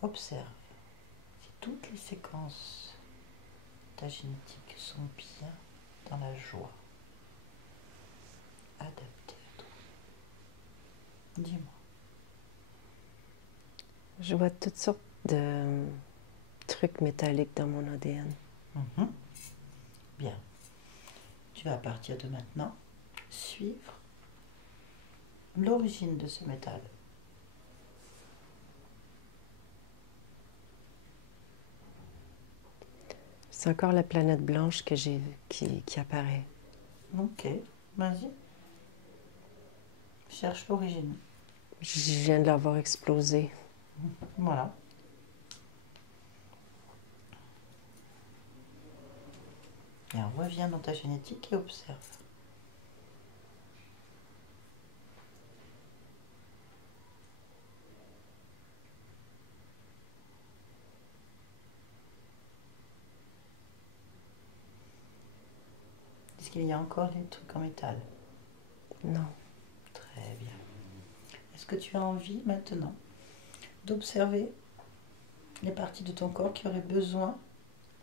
Observe si toutes les séquences de ta génétique sont bien dans la joie, adaptée à toi. Dis-moi. Je vois toutes sortes de trucs métalliques dans mon ADN. Mhm. Bien. Tu vas à partir de maintenant suivre l'origine de ce métal. C'est encore la planète blanche que j'ai qui apparaît. Ok, vas-y. Cherche l'origine. Je viens de l'avoir explosé. Voilà. Et on revient dans ta génétique et observe. Est-ce qu'il y a encore des trucs en métal? Non. Très bien. Est-ce que tu as envie maintenant d'observer les parties de ton corps qui auraient besoin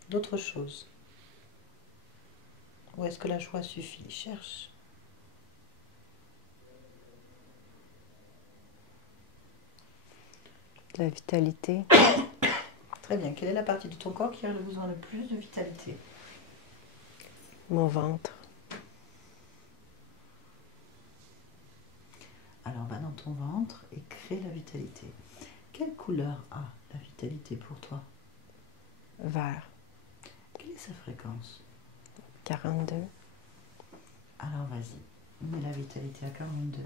d'autre chose? Ou est-ce que la joie suffit? Cherche. La vitalité. Très bien. Quelle est la partie de ton corps qui aurait besoin le plus de vitalité? Mon ventre. Alors va dans ton ventre et crée la vitalité. Quelle couleur a la vitalité pour toi? Vert. Quelle est sa fréquence? 42. Alors vas-y, mets la vitalité à 42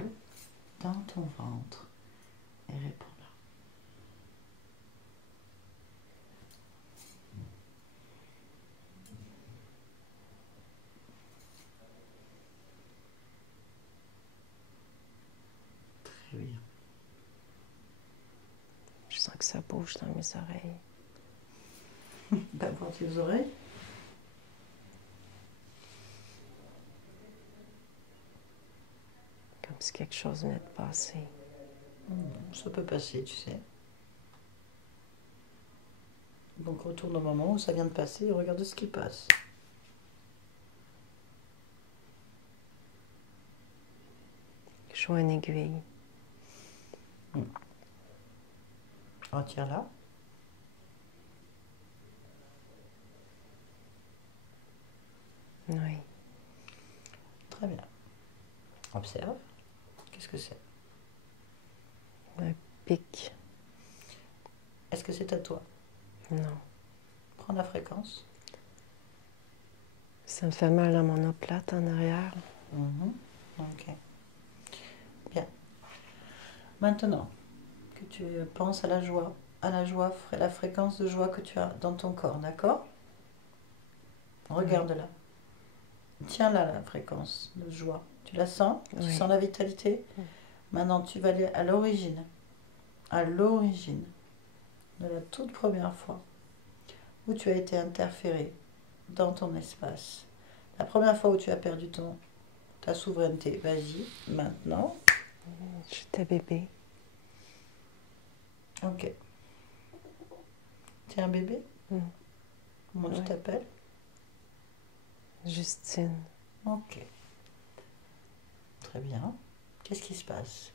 dans ton ventre et réponds là. Très bien. Je sens que ça bouge dans mes oreilles. Pas pour tes oreilles? Comme si quelque chose venait de passer. Ça peut passer, tu sais. Donc retourne au moment où ça vient de passer et regarde ce qui passe. Je vois une aiguille. Retire-la. Oui. Très bien. Observe. Qu'est-ce que c'est? Un pic. Est-ce que c'est à toi? Non. Prends la fréquence. Ça me fait mal à mon omoplate en arrière. Ok. Bien. Maintenant que tu penses à la joie, la fréquence de joie que tu as dans ton corps, d'accord? Regarde-la. Tiens-la, la fréquence de joie. Tu la sens? Tu Oui. sens la vitalité? Maintenant, tu vas aller à l'origine. À l'origine de la toute première fois où tu as été interféré dans ton espace. La première fois où tu as perdu ta souveraineté. Vas-y, maintenant. J'étais bébé. Ok. Tu es un bébé? Comment tu Ouais. t'appelles? Justine. Ok. Très bien. Qu'est-ce qui se passe?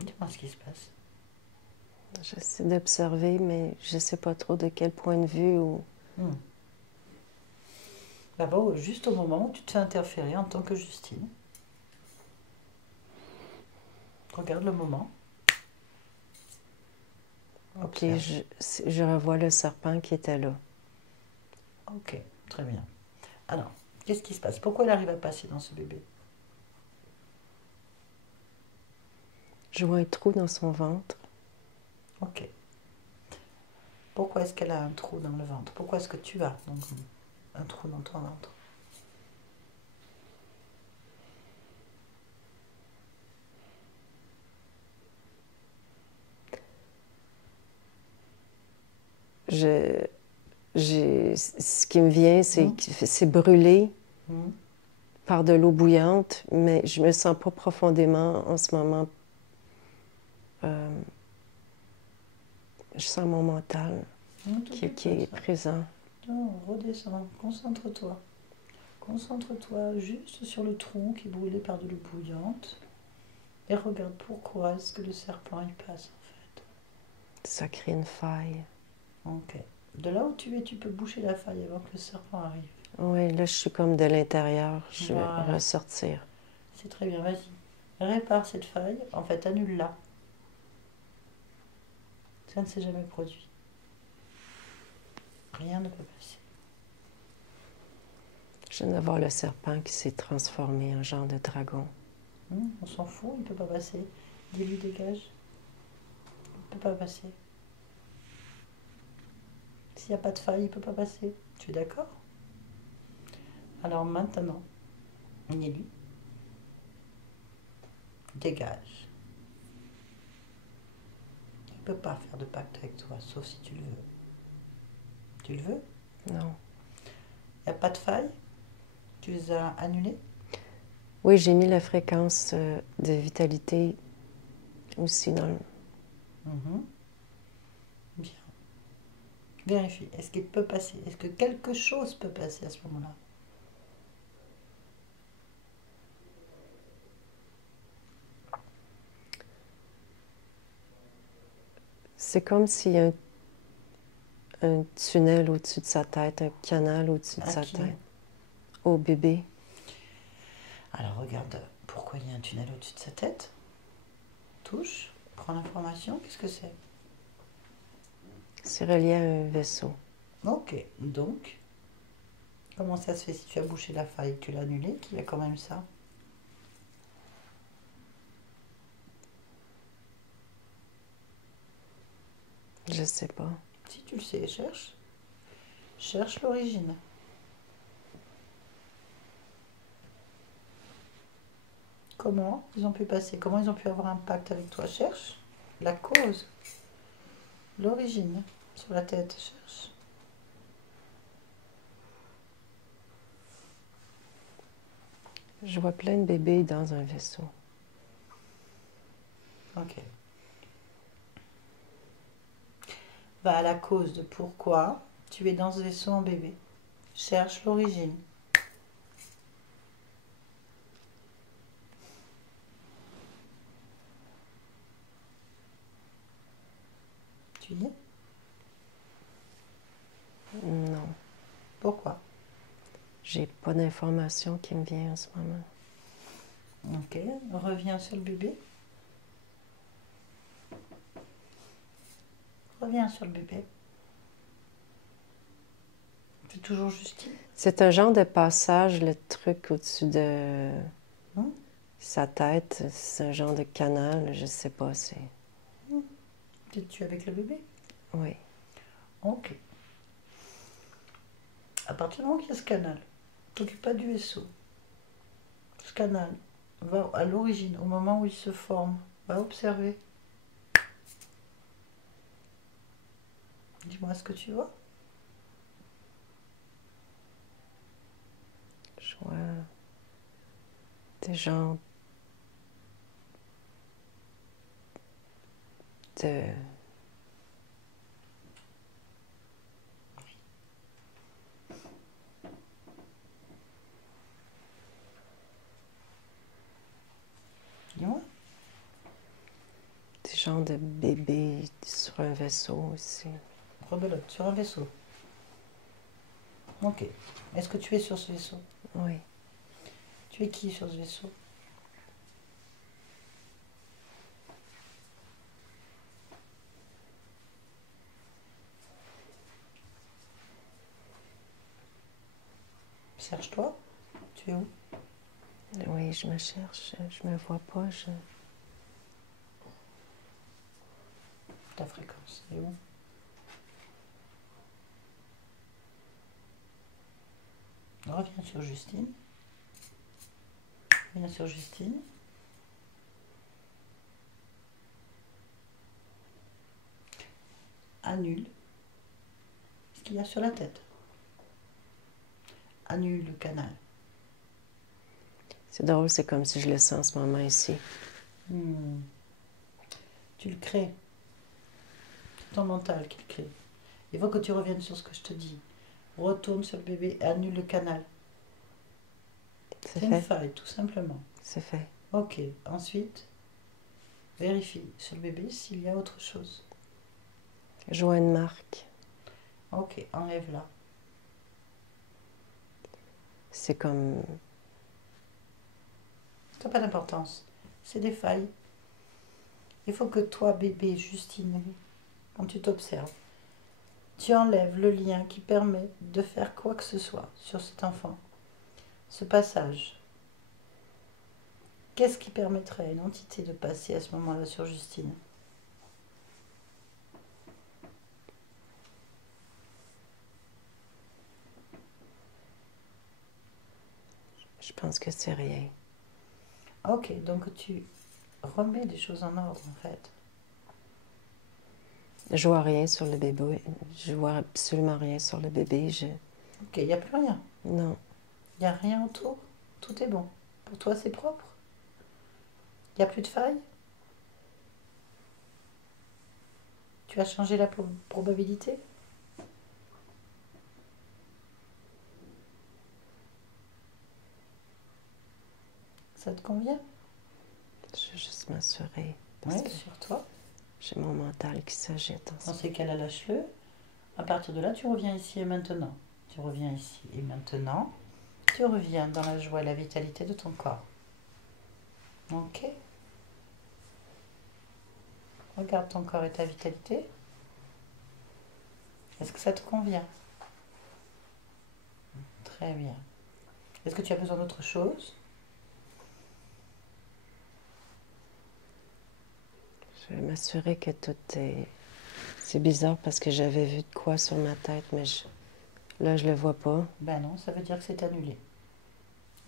Dis-moi ce qui se passe. J'essaie d'observer, mais je ne sais pas trop de quel point de vue ou... D'abord, juste au moment où tu te fais interférer en tant que Justine. Regarde le moment. Ok, je revois le serpent qui était là. Ok, très bien. Alors, qu'est-ce qui se passe? Pourquoi elle arrive à passer dans ce bébé? Je vois un trou dans son ventre. Ok. Pourquoi est-ce qu'elle a un trou dans le ventre? Pourquoi est-ce que tu as donc un trou dans ton ventre? Ce qui me vient, c'est que c'est brûlé par de l'eau bouillante, mais je me sens pas profondément en ce moment je sens mon mental qui est présent. Non, redescends, concentre-toi. Concentre-toi juste sur le tronc qui est brûlé par de l'eau bouillante et regarde pourquoi est-ce que le serpent il passe en fait. Ça crée une faille. Ok. De là où tu es, tu peux boucher la faille avant que le serpent arrive. Oui, là, je suis comme de l'intérieur. Je vais Voilà. ressortir. C'est très bien, vas-y. Répare cette faille, en fait annule-la. Ça ne s'est jamais produit. Rien ne peut passer. Je viens de voir le serpent qui s'est transformé en genre de dragon. On s'en fout, il ne peut pas passer. Dis-lui dégage. Il ne peut pas passer. S'il n'y a pas de faille, il ne peut pas passer. Tu es d'accord? Alors maintenant, dis-lui. Dégage. Il ne peut pas faire de pacte avec toi, sauf si tu le veux. Tu le veux? Non. Il n'y a pas de faille? Tu les as annulés? Oui, j'ai mis la fréquence de vitalité aussi dans le... Bien. Vérifie. Est-ce qu'il peut passer? Est-ce que quelque chose peut passer à ce moment-là? C'est comme s'il y a un tunnel au-dessus de sa tête, un canal au-dessus de À sa qui? tête. Au bébé. Alors regarde, pourquoi il y a un tunnel au-dessus de sa tête? Touche, prends l'information, qu'est-ce que c'est? C'est relié à un vaisseau. Ok, donc, comment ça se fait si tu as bouché la faille, tu l'as annulé, qu'il y a quand même ça? Je sais pas. Si tu le sais, cherche. Cherche l'origine. Comment ils ont pu passer? Comment ils ont pu avoir un pacte avec toi? Cherche la cause, l'origine sur la tête. Cherche. Je vois plein de bébés dans un vaisseau. Ok. Va à la cause de pourquoi tu es dans ce vaisseau en bébé. Cherche l'origine. Tu y es? Non. Pourquoi? J'ai pas d'informations qui me viennent en ce moment. Ok. Reviens sur le bébé. Reviens sur le bébé. C'est toujours Justine? C'est un genre de passage, le truc au-dessus de sa tête. C'est un genre de canal, je sais pas, c'est... Es-tu avec le bébé? Oui. Ok. À partir du moment qu'il y a ce canal, t'occupe pas du vaisseau. Ce canal va à l'origine, au moment où il se forme. Va observer. Dis-moi ce que tu vois. Je vois des gens de... Dis-moi. Des gens de bébés sur un vaisseau aussi. Rebelote, sur un vaisseau. Ok. Est-ce que tu es sur ce vaisseau? Oui. Tu es qui sur ce vaisseau? Cherche-toi. Tu es où? Oui, je me cherche, je me vois pas, je... Ta fréquence est où? Reviens sur Justine. Reviens sur Justine. Annule ce qu'il y a sur la tête. Annule le canal. C'est drôle, c'est comme si je le sens en ce moment ici. Tu Tu le crées. C'est ton mental qui le crée. Il faut que tu reviennes sur ce que je te dis. Retourne sur le bébé et annule le canal. C'est C'est une fait. faille, tout simplement. C'est fait. Ok. Ensuite, vérifie sur le bébé s'il y a autre chose. Je vois une marque. Ok, enlève-la. C'est comme... Ça n'a pas d'importance. C'est des failles. Il faut que toi, bébé, Justine, quand tu t'observes, tu enlèves le lien qui permet de faire quoi que ce soit sur cet enfant. Ce passage. Qu'est-ce qui permettrait à une entité de passer à ce moment-là sur Justine? Je pense que c'est rien. Ok, donc tu remets des choses en ordre en fait. Je vois rien sur le bébé. Je vois absolument rien sur le bébé. Ok, il n'y a plus rien. Non. Il n'y a rien autour. Tout est bon. Pour toi, c'est propre. Il n'y a plus de failles. Tu as changé la probabilité. Ça te convient? Je vais juste m'assurer. Oui, Parce que sur toi. j'ai mon mental qui s'agite. Dans ces cas-là, lâche-le. À partir de là, tu reviens ici et maintenant. Tu reviens ici et maintenant. Tu reviens dans la joie et la vitalité de ton corps. Ok? Regarde ton corps et ta vitalité. Est-ce que ça te convient? Très bien. Est-ce que tu as besoin d'autre chose? Je vais m'assurer que tout est... C'est bizarre parce que j'avais vu de quoi sur ma tête, mais là, je le vois pas. Ben non, ça veut dire que c'est annulé.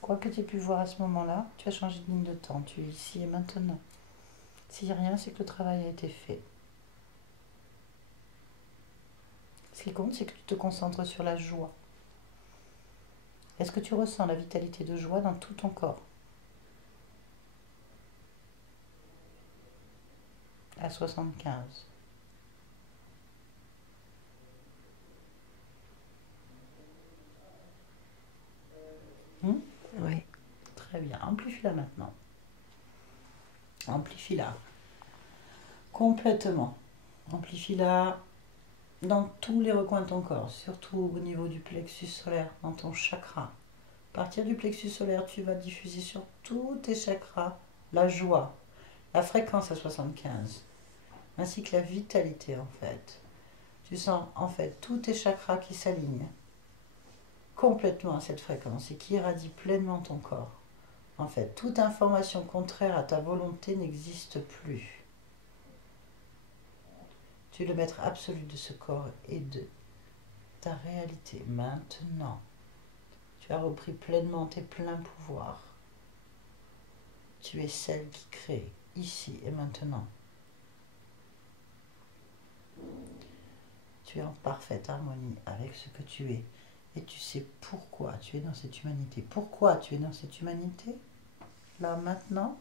Quoi que tu aies pu voir à ce moment-là, tu as changé de ligne de temps. Tu es ici et maintenant. S'il n'y a rien, c'est que le travail a été fait. Ce qui compte, c'est que tu te concentres sur la joie. Est-ce que tu ressens la vitalité de joie dans tout ton corps? À 75. Oui. Très bien. Amplifie-la maintenant. Amplifie-la. Complètement. Amplifie-la dans tous les recoins de ton corps, surtout au niveau du plexus solaire, dans ton chakra. À partir du plexus solaire, tu vas diffuser sur tous tes chakras la joie, la fréquence à 75, ainsi que la vitalité en fait. Tu sens en fait tous tes chakras qui s'alignent complètement à cette fréquence et qui irradient pleinement ton corps. En fait, toute information contraire à ta volonté n'existe plus. Tu es le maître absolu de ce corps et de ta réalité. Maintenant, tu as repris pleinement tes pleins pouvoirs. Tu es celle qui crée, ici et maintenant. Tu es en parfaite harmonie avec ce que tu es. Et tu sais pourquoi tu es dans cette humanité. Pourquoi tu es dans cette humanité? Là, maintenant.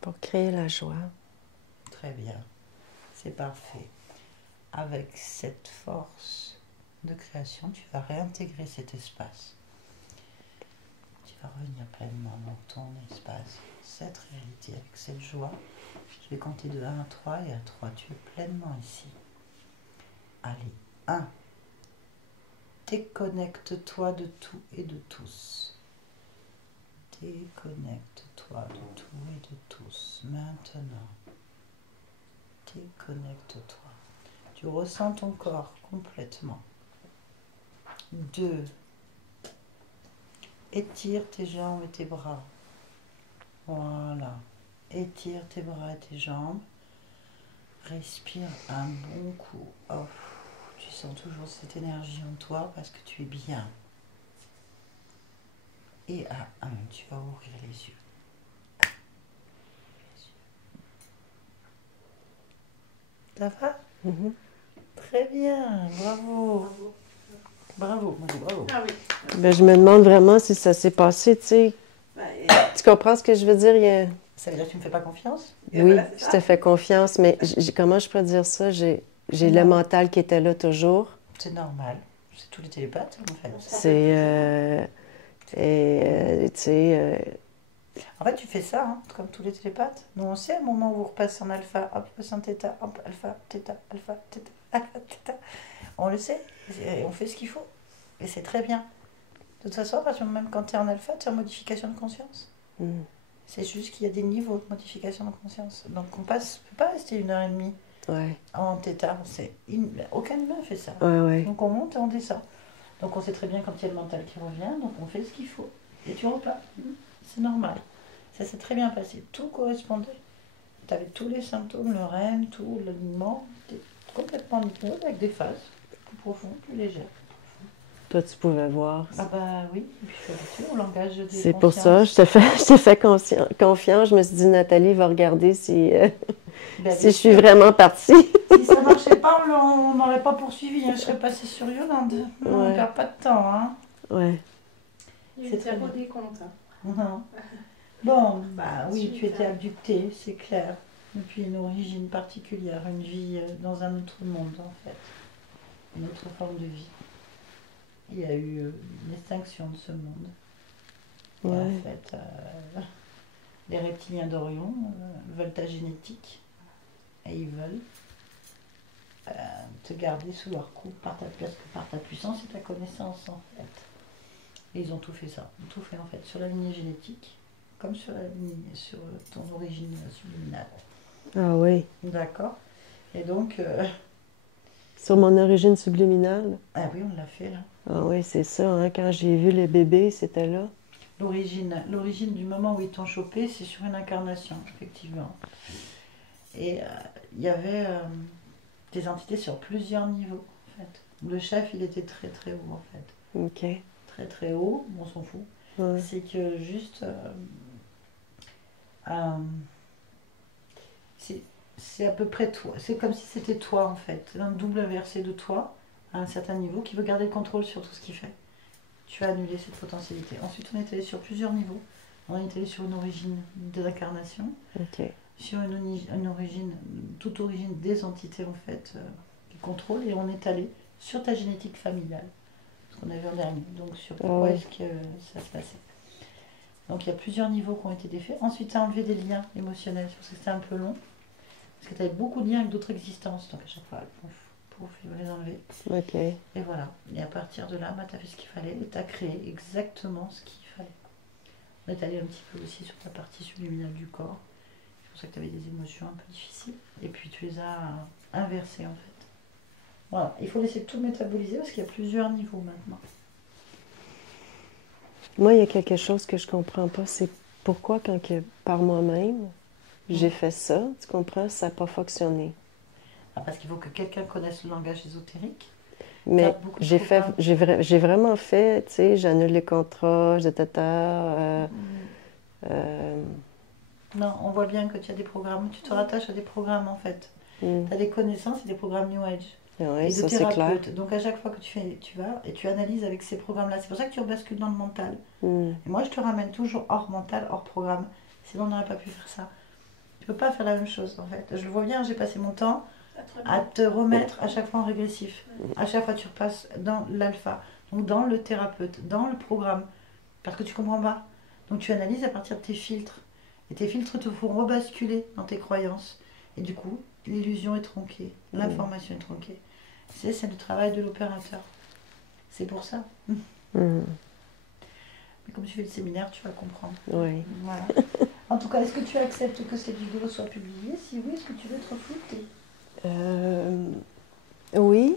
Pour créer la joie. Très bien. C'est parfait. Avec cette force de création, tu vas réintégrer cet espace. Tu vas revenir pleinement dans ton espace, cette réalité, avec cette joie. Je vais compter de 1 à 3 et à 3, tu es pleinement ici. Allez, 1. Déconnecte-toi de tout et de tous. Déconnecte-toi de tout et de tous. Maintenant. Déconnecte-toi. Tu ressens ton corps complètement. 2. Étire tes jambes et tes bras. Voilà. Étire tes bras et tes jambes. Respire un bon coup. Oh, tu sens toujours cette énergie en toi parce que tu es bien. Et à 1, tu vas ouvrir les yeux. Ça va? Très bien, bravo. Bravo, bravo. Ah oui. Ben, je me demande vraiment si ça s'est passé, tu sais. Tu comprends ce que je veux dire? Ça veut dire que tu me fais pas confiance? Et Oui, voilà, c'est je ça. te fais confiance, mais comment je peux dire ça? J'ai le Non. mental qui était là toujours. C'est normal. C'est tous les télépathes, en fait. C'est... tu sais... En fait, tu fais ça, hein, comme tous les télépathes. Nous, on sait, au moment où vous repassez en alpha, hop, passe en θ, hop, alpha, θ, alpha, θ, alpha, θ. On le sait, et on fait ce qu'il faut. Et c'est très bien. De toute façon, parce que même quand tu es en alpha, tu es en modification de conscience. hmm, C'est juste qu'il y a des niveaux de modification de conscience. Donc, on peut pas rester 1 heure et demie ouais, en θ. Aucun humain fait ça. ouais. Donc, on monte et on descend. Donc, on sait très bien quand il y a le mental qui revient, donc on fait ce qu'il faut. Et tu repars. C'est normal. Ça s'est très bien passé. Tout correspondait. Tu avais tous les symptômes, le REM, tout, l'alignement. Tu es complètement en hypnose avec des phases plus profondes, plus légères. Toi, tu pouvais voir. Ah bah oui, et puis je suis habituée au langage des C'est pour ça, je t'ai fait confiance. Je me suis dit, Nathalie va regarder si, Ben, si je suis vraiment partie. Si ça marchait pas, on n'aurait pas poursuivi. Hein. Je serais passée sur Yolande. Non, on Ouais. ne perd pas de temps. Hein. Ouais. C'est C'est très très bien. des comptes. Non. Bon, bah oui, tu Super. étais abductée, c'est clair. Depuis une origine particulière, une vie dans un autre monde en fait. Une autre forme de vie. Il y a eu une extinction de ce monde. Et Ouais. en fait, les reptiliens d'Orion veulent ta génétique. Et ils veulent te garder sous leur coupe par ta puissance et ta connaissance en fait. Et ils ont tout fait ça. Ils ont tout fait en fait sur la lignée génétique, comme sur sur ton origine subliminale. Ah oui. D'accord. Et donc, Sur mon origine subliminale. ah oui, on l'a fait là. Ah oui, c'est ça. Hein, quand j'ai vu les bébés, c'était là. L'origine du moment où ils t'ont chopé, c'est sur une incarnation, effectivement. Et il y avait des entités sur plusieurs niveaux, en fait. Le chef, il était très très haut, en fait. OK. Très très haut, on s'en fout. Ouais. C'est que juste... euh, c'est à peu près toi. C'est comme si c'était toi, en fait. Un double inversé de toi, à un certain niveau, qui veut garder le contrôle sur tout ce qu'il fait. Tu as annulé cette potentialité. Ensuite, on est allé sur plusieurs niveaux. On est allé sur une origine de l'incarnation, OK. sur une origine, toute origine des entités en fait, qui contrôlent, et on est allé sur ta génétique familiale, ce qu'on a vu en dernier, donc sur pourquoi ouais. est-ce que ça se passait. Donc il y a plusieurs niveaux qui ont été défaits. Ensuite, tu as enlevé des liens émotionnels, parce que c'était un peu long, parce que tu avais beaucoup de liens avec d'autres existences, donc à chaque fois, pouf, il va les enlever. OK. Et voilà. Et à partir de là, bah, tu as fait ce qu'il fallait et tu as créé exactement ce qu'il fallait. On est allé un petit peu aussi sur ta partie subliminale du corps. C'est pour ça que tu avais des émotions un peu difficiles. Et puis tu les as inversées en fait. Voilà. Il faut laisser tout métaboliser parce qu'il y a plusieurs niveaux maintenant. Moi, il y a quelque chose que je comprends pas. C'est pourquoi, quand que, par moi-même, j'ai fait ça, tu comprends, ça n'a pas fonctionné. Ah, parce qu'il faut que quelqu'un connaisse le langage ésotérique. Mais T'as beaucoup de j'ai fait, programmes. j'ai vraiment fait, tu sais, j'annule les contrats, Non, on voit bien que tu as des programmes. Tu te rattaches à des programmes en fait. Tu as des connaissances et des programmes New Age. Oui, Et de ça c'est clair. thérapeute. Donc à chaque fois que tu vas et tu analyses avec ces programmes-là, c'est pour ça que tu rebascules dans le mental. Mm. Et moi, je te ramène toujours hors mental, hors programme. Sinon, on n'aurait pas pu faire ça. Tu peux pas faire la même chose en fait. Je le vois bien, j'ai passé mon temps à te remettre à chaque fois en régressif. À chaque fois, tu repasses dans l'alpha, donc dans le thérapeute, dans le programme, parce que tu comprends pas. Donc tu analyses à partir de tes filtres. Et tes filtres te font rebasculer dans tes croyances. Et du coup, l'illusion est tronquée, l'information est tronquée. C'est le travail de l'opérateur. C'est pour ça. Mm. Mais comme tu fais le séminaire, tu vas comprendre. Oui. Voilà. En tout cas, est-ce que tu acceptes que cette vidéo soit publiée? Si oui, est-ce que tu veux être floutée? Oui.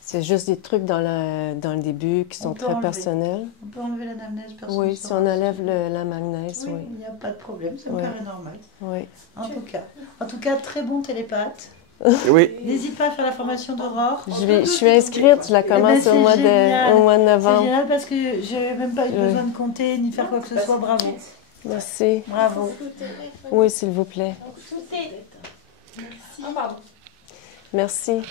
C'est juste des trucs dans le début qui sont On peut très enlever. personnels. On peut enlever l'anamnèse personnelle. Oui, si on enlève la magnèse, Oui, oui. il n'y a pas de problème, c'est Oui. un carré normal. Oui. En tout cas, très bon télépathe. Oui. N'hésite pas à faire la formation d'Aurore. Je suis inscrite, je la commence c'est au mois génial. au mois de C'est novembre. génial parce que je n'ai même pas eu Oui. besoin de compter ni de faire quoi que ce soit. Bravo. Merci. Bravo. Oui, s'il vous plaît. Ah, pardon. Merci.